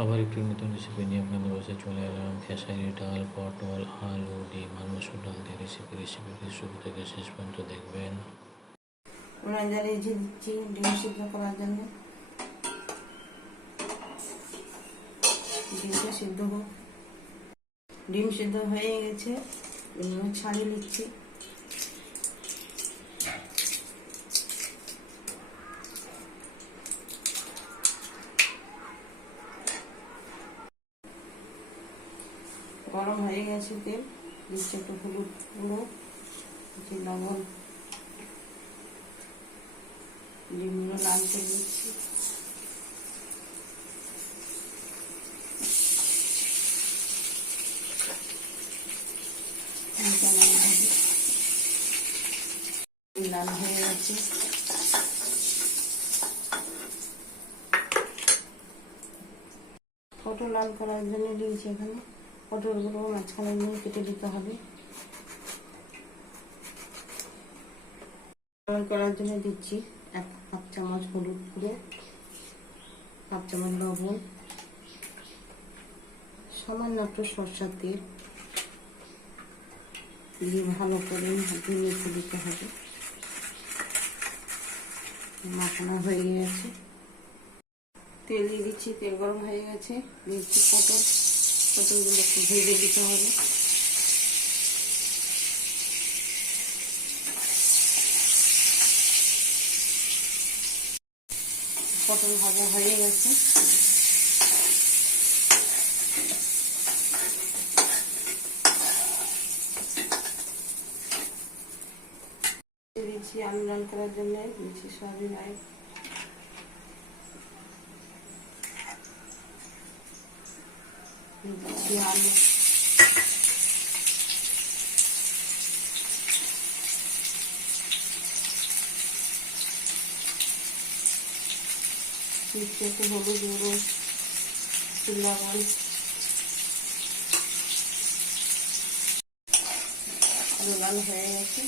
আবার একটি নতুন রেসিপি নিয়ে আপনাদের বসে চলে এলাম। খেসারি, ডাল, পটল, আলু, ডিম মসুর ডাল দিয়ে রেসিপি রেসিপিটি শুরু থেকে শেষ পর্যন্ত দেখবেন। ডিম সিদ্ধ সিদ্ধ ডিম সিদ্ধ হয়ে গেছে ছাড়িয়ে নিচ্ছি। গরম হয়ে গেছে তেল, দিচ্ছি একটু হলুদ গুঁড়ো দিচ্ছি লবণ ডিমগুলো লাল করে দিচ্ছি। লাল হয়ে গেছে। পটল লাল করার জন্য দিয়েছি এখানে। পটলগুলো মাঝখানে নিয়ে কেটে দিতে হবে। করার জন্য দিচ্ছি এক হাফ চামচ হলুদ গুঁড়ো হাফ চামচ লবণ, সামান্য একটু সরষার তেল দিয়ে ভালো করে মেখে দিতে হবে। মাখানো হয়ে গেছে। তেল দিয়ে দিচ্ছি, তেল গরম হয়ে গেছে। দিচ্ছি পটল। পটলগুলো একটু ভেজে দিতে হবে। পটল ভাজা হয়ে গেছে। দিয়ে দিচ্ছি আলু লাল করার জন্য, দিচ্ছি সয়াবিন অয়েল আলু দিচ্ছি একটু হলুদ গুঁড়ো, লবণ। আলু লাল হয়ে গেছে,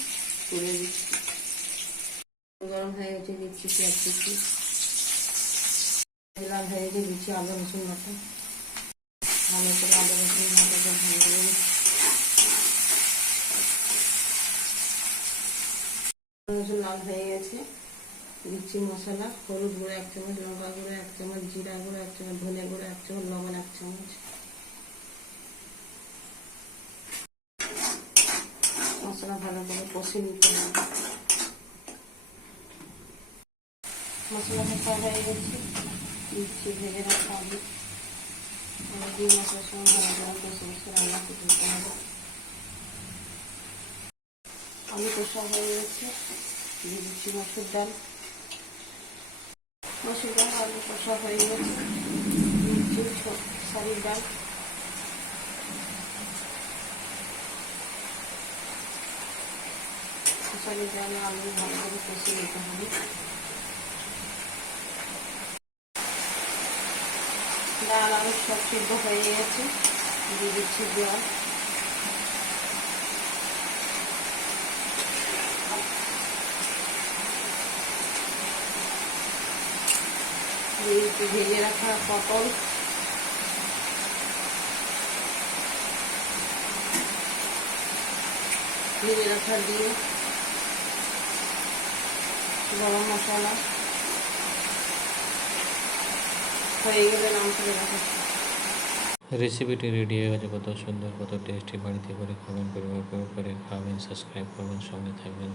তুলে দিচ্ছি। গরম হয়ে গেছে, দিচ্ছি পেঁয়াজ কুচি। লাল হয়ে গেছে, দিচ্ছি আদা রসুন বাটা। ভালো করে আদা রসুন ভালো করে রসুন লাল হয়ে গেছে। দিচ্ছি মশলা, হলুদ গুঁড়ো এক চামচ, লঙ্কা গুঁড়ো এক চামচ, জিরা গুঁড়ো এক চামচ ধনে গুঁড়ো এক চামচ, লবণ এক চামচ। মশলা ভালো করে কষে নিতে হবে। মশলা হয়ে গেছে। দিচ্ছি ভেজে রাখা আলু মশলার আলু কষা হয়ে গেছে। দিয়ে দিচ্ছি মসুর ডাল মসুর ডাল আলু কষা হয়ে গেছে দিচ্ছি ডাল শাড়ির ডাল আলু ভালো করে কষে নিতে হবে ডাল আলু সব সিদ্ধ হয়ে গেছে। দিয়ে দিচ্ছি জল। ভেজে রাখা পটল। ভেজে রাখা দিয়ে গরম মশলা। রেসিপিটি রেডি হয়ে গেছে, কত সুন্দর, কত টেস্টি বাড়িতে করে খাবেন, পরিবার করে খাবেন সাবস্ক্রাইব করবেন, সঙ্গে থাকবেন।